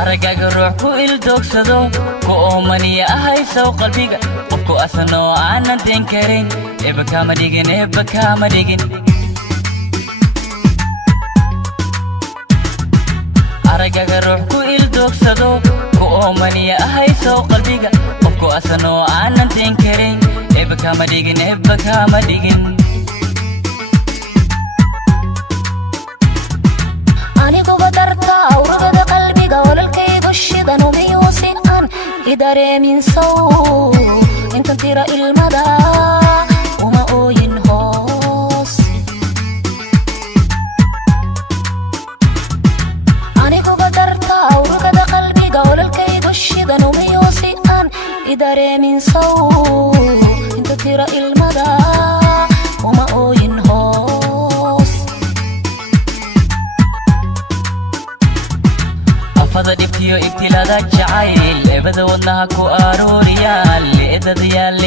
aragaaga ruux ku ildoogsado ku oomaniya ahay sow qalbiga qofku asanoo aanan teen karin eebba kaama dhigin aragaaga ruux ku ildoogsado ku oomaniya ahay sow qalbiga qofku asanoo aanan teen karin eebba kaama dhigin aniguba darta awragada qalbiga walaalkaygu shidan umiyuusi aan idareemin sow intan tira ilmada uma ooyin hoos aniguba darta awragada qalbiga walaalkaygu shidan umiyuusi aan idareemin sow intan tira ilmada uma ooyin hoos afada dhibtiyo ibtilada jacayl eebada wadnaha ku arooriyaa leedadayaa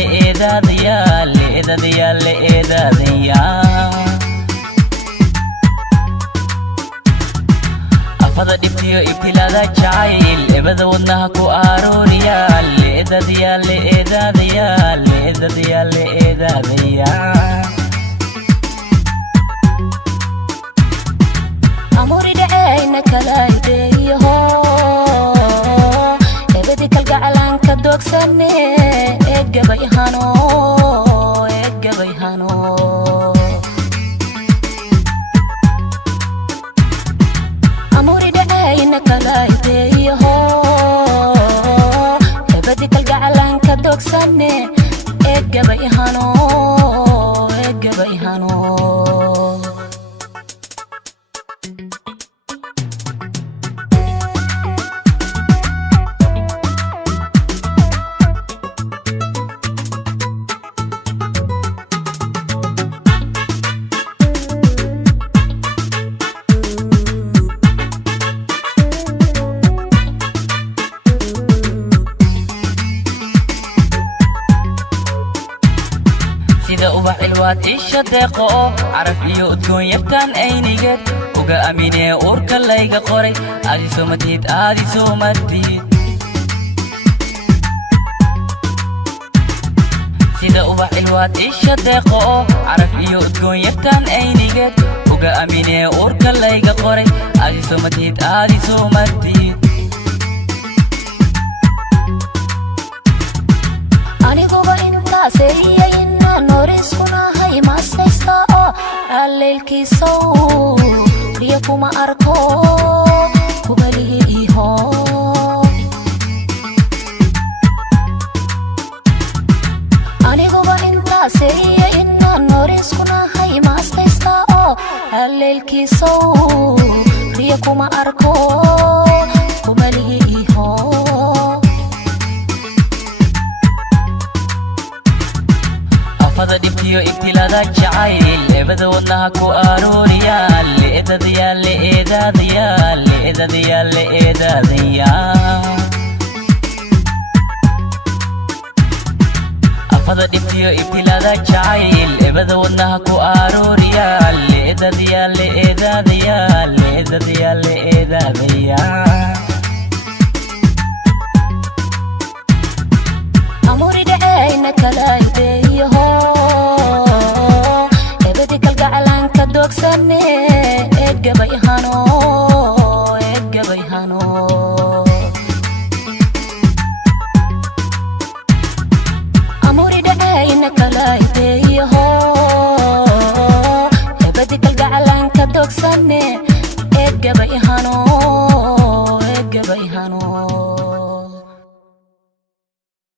afada dhibtiyo ibtilada jacayl eebada wadnaha ku arooriyaa leedadayaa amuri dhacayna kala ideeyaho ebedi kalgacalanka doogsane Eegaba Ihano amuri dhacayna kala ideeyaho ebedi kalgacalanka doogsane Eegaba Ihano ubax ilwaad isha deeqo caraf iyo udgoon yartaan aynigeed uga aaminee uurka layga qoray aadi soo matid sida ubax ilwaad isha deeqo caraf iyo udgoon yartaan aynigeed uga aaminee uurka layga qoray aadi soo matid aniguba intaasayay noriskunahay maasaysta oo alleelkiisow riya kuma arko kubalihiiho aniguba intaasayay noriskunahay maasaysta oo alleelkiisow riya kuma arko kubalihiiho afada dhibtiyo ibtilada jacayl eebada wadnaha ku arooriyaa leedadayaa afada dhibtiyo ibtilada jacayl eebada wadnaha ku arooriyaa leedadayaa amuri dhacayna kala ideeyaho ebedi kalgacalanka doogsane Eegaba Ihano amuri dhacayna kala ideeyaho ebedi kalgacalanka doogsane Eegaba Ihano